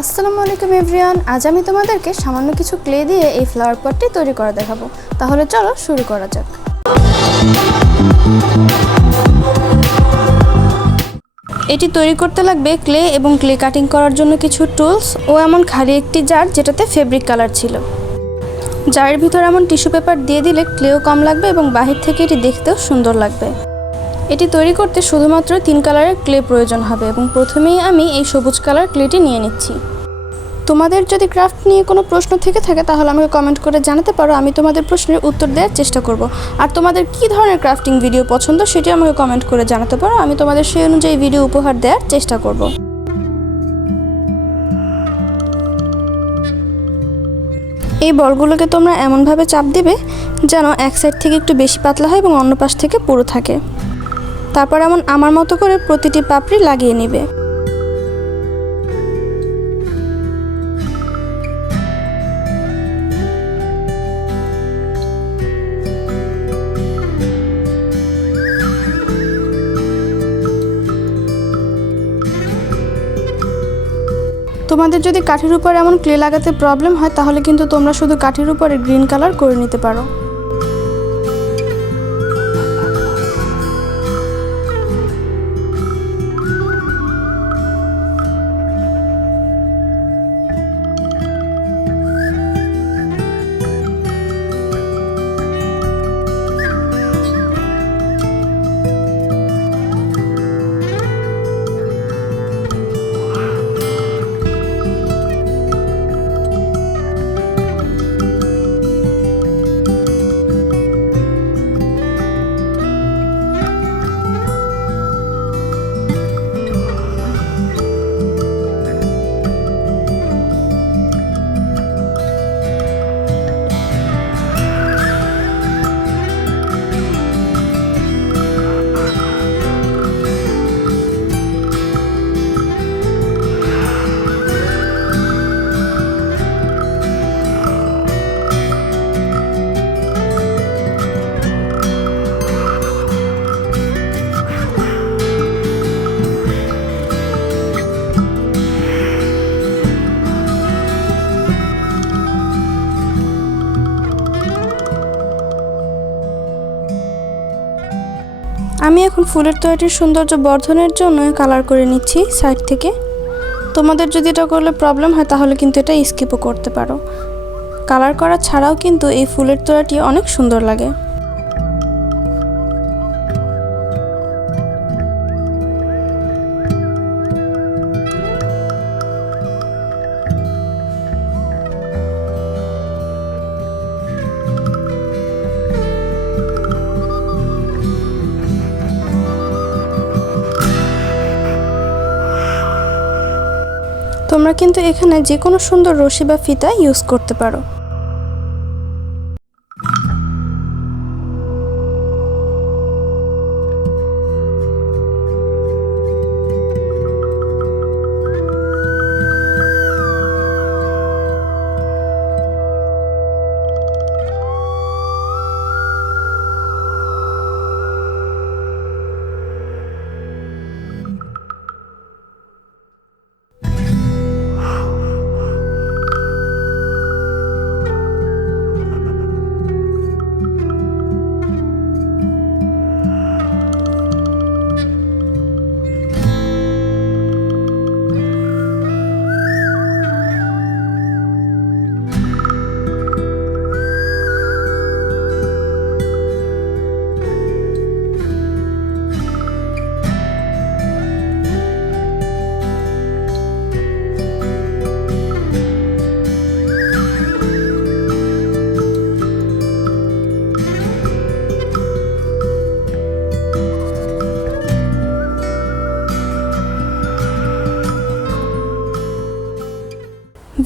আসসালামু আলাইকুম এভরিওয়ান, আজ আমি তোমাদেরকে সামান্য কিছু ক্লে দিয়ে এই ফ্লাওয়ার পটটি তৈরি করা দেখাবো। তাহলে চলো শুরু করা যাক। এটি তৈরি করতে লাগবে ক্লে এবং ক্লে কাটিং করার জন্য কিছু টুলস ও এমন খালি একটি জার যেটাতে ফেব্রিক কালার ছিল। জারের ভিতর এমন টিস্যু পেপার দিয়ে দিলে ক্লেও কম লাগবে এবং বাহির থেকে এটি দেখতেও সুন্দর লাগবে। এটি তৈরি করতে শুধুমাত্র 3 কালারের ক্লে প্রয়োজন হবে এবং প্রথমেই আমি এই সবুজ কালার ক্লেটি নিয়ে নিচ্ছি। তোমাদের যদি ক্রাফট নিয়ে কোনো প্রশ্ন থেকে থাকে তাহলে আমাকে কমেন্ট করে জানাতে পারো, আমি তোমাদের প্রশ্নের উত্তর দেওয়ার চেষ্টা করব। আর তোমাদের কী ধরনের ক্রাফটিং ভিডিও পছন্দ সেটি আমাকে কমেন্ট করে জানাতে পারো, আমি তোমাদের সেই অনুযায়ী ভিডিও উপহার দেওয়ার চেষ্টা করব। এই বলগুলোকে তোমরা এমনভাবে চাপ দিবে যেন এক সাইড থেকে একটু বেশি পাতলা হয় এবং অন্য পাশ থেকে পুরো থাকে। তারপর এমন আমার মতো করে প্রতিটি পাপড়ি লাগিয়ে নেবে। তোমাদের যদি কাঠের উপর এমন ক্লে লাগাতে প্রবলেম হয় তাহলে কিন্তু তোমরা শুধু কাঠের উপরে গ্রিন কালার করে নিতে পারো। আমি এখন ফুলের তৈরির সৌন্দর্য বর্ধনের জন্য কালার করে নিচ্ছি সাইড থেকে। তোমাদের যদি এটা করলে প্রবলেম হয় তাহলে কিন্তু এটা স্কিপও করতে পারো। কালার করা ছাড়াও কিন্তু এই ফুলের তৈরিটি অনেক সুন্দর লাগে। তোমরা কিন্তু এখানে যে কোনো সুন্দর রশি বা ফিতা ইউজ করতে পারো।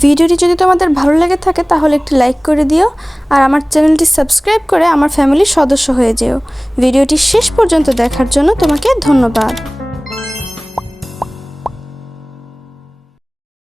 ভিডিওটি যদি তোমাদের ভালো লেগে থাকে তাহলে একটি লাইক করে দিও আর আমার চ্যানেলটি সাবস্ক্রাইব করে আমার ফ্যামিলির সদস্য হয়ে যেও। ভিডিওটি শেষ পর্যন্ত দেখার জন্য তোমাকে ধন্যবাদ।